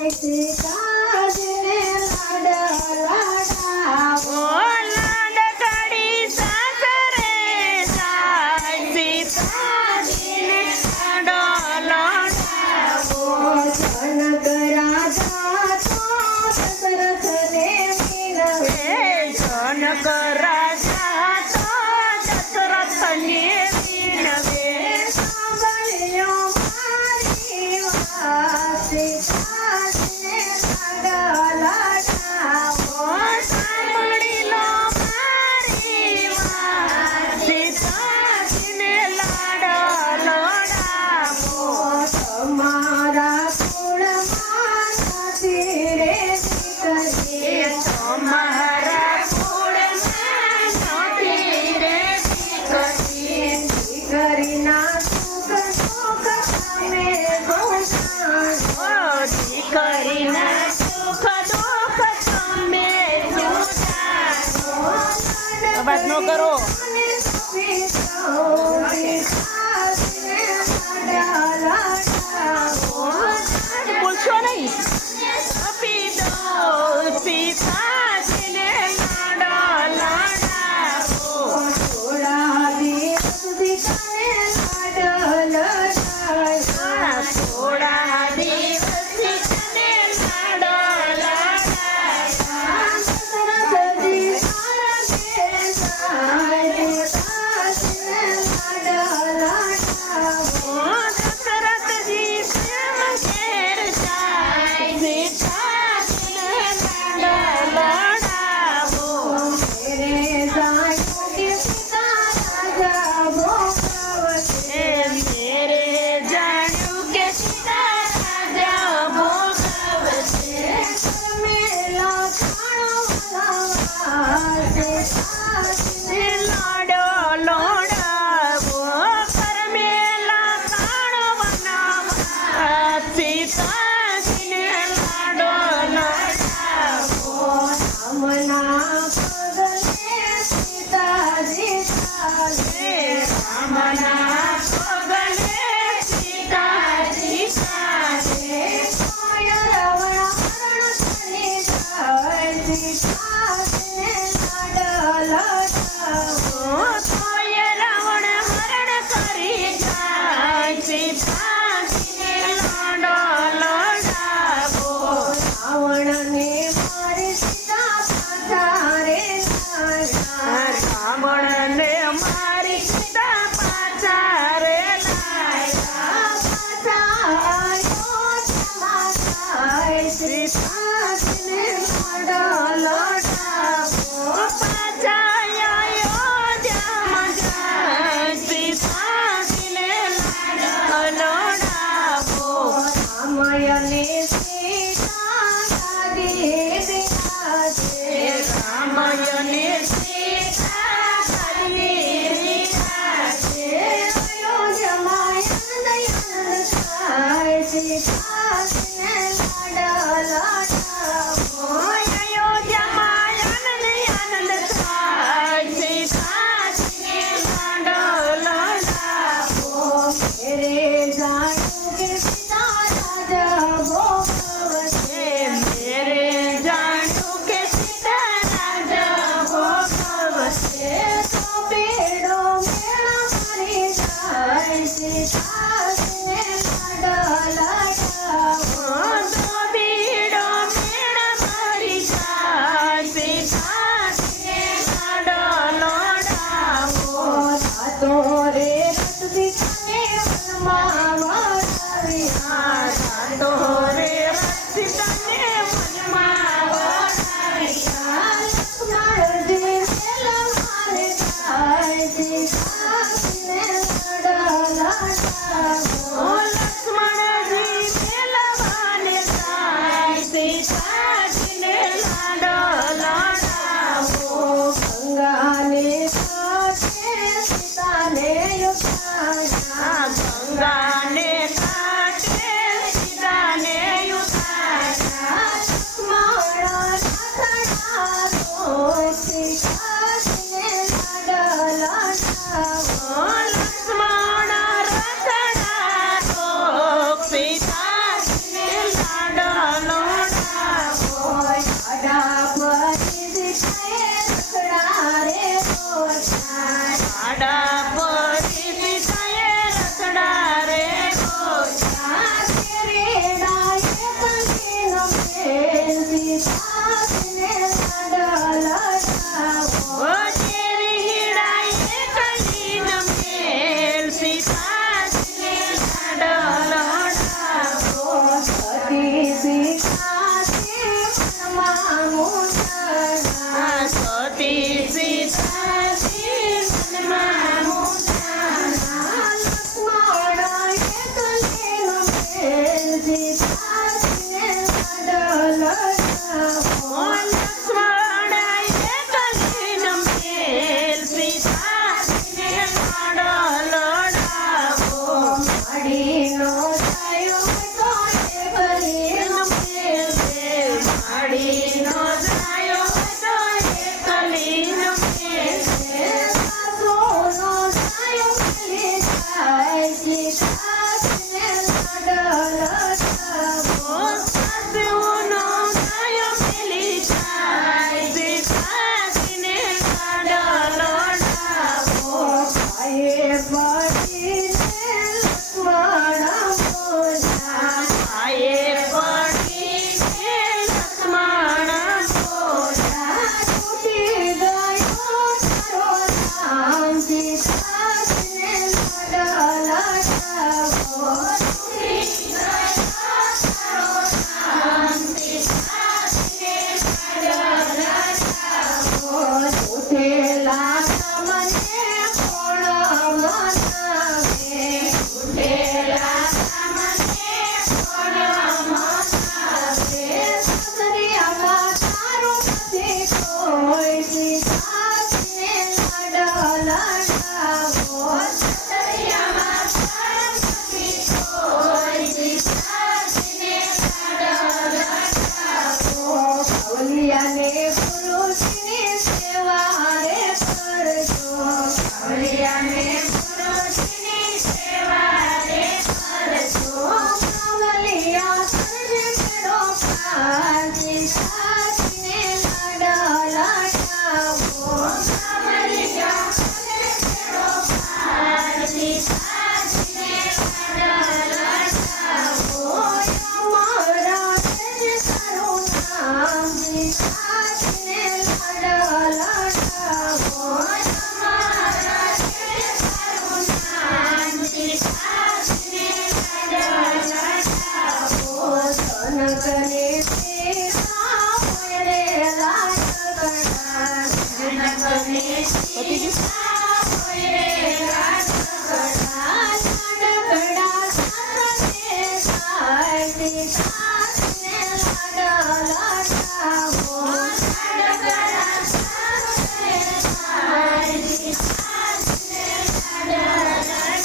સીતાજીને લાડ લાડાવો લાડ કાઢી સાસરે જાય સીતાજીને લાડ લાડાવો જનક રાજા તો દશરથને વિનવે જનક રાજા તો દશરથને વિનવે સાંભળ્યો મારી વાત સીતાજીને લાડ લાડાવો સાંભળી લો મારી વાત સીતાજીને લાડ લાડાવો તમારા કુળમાં નથી રે દીકરી તમારા કુળમાં નથી રે દીકરી દીકરીના સુખ સુખ તમે ગોસાણો દીકરીના સુખ દુઃખ તમે જુદાનો અવાજ ન કરો બોલશો નહીં આપી દો સીતાજીને લાડ લાડાવો થોડા દિવસ તને લાડ લાડાવો દશરથજી શ્યામ ઘેર જાય સીતાજીને લાડ લાડાવો મેરે જાણ્યું કે સીતા રાજા ભોગવશે લાડો લોડાવો પરમેલા કાણો બનાવવા સીતાજીને લાડો લોડાવો રામના પગલે સીતાજી ચાલે તોય રાવણ મરણ કરી જાય સીતાજીને લાડ લાડાવો રાવણને મારી સીતા પાછા રે રાવણને મારી સીતા પાછા રે લાયા સીતાજીને લાડ લાડાવો પાછા અયોધ્યામાં જાય સીતાજીને લાડ લાડાવો રામાયણે સીતા ગાદી બિરાજે રામાયણે સીતા કરી વિરાજે અયોધ્યામાં સીતાજીને લાડ લાડાવો સીતાજી મનમાં મૂંઝાણા. સતી સીતાજી મનમાં મૂંઝાણા. લક્ષ્મણ એકલીનો મેલ સીતાજીને લાડ લડાવો. લક્ષ્મણ એકલીનો મેલ સીતાજીને લાડ લડાવો. માડીનો છાયો તો એકલીનો મેલ છે. માડીનો છાયો તો એકલીનો મેલ છે. સાસુનો છાયો મેલી જાય સીતાજીને લાડ લડાવો. સાસુનો છાયો મેલી જાય સીતાજીને લાડ લડાવો. ભાઈએ પડીને લક્ષ્મણ બોલ્યા. આયે પડીને લક્ષ્મણ બોલ્યા. તૂટી ગયો તારો રામ સીતાજીને લાડ લડાવો. તૂટેલા તમને કોણ મનાવે. સસરિયામાં તારું નથી કોઈ સીતાજીને લાડ લડાવો. કવલિયાને પુરુષની સેવા રે કરજો. કવલિયા કરજે મેળો પાર સીતાજીને લાડ લડાવો. અમારા તેજ તારું નામ સીતાજીને લાડ લડાવો. જનકને સીતા હોય રે લાડ કડા. પતિ ગયું?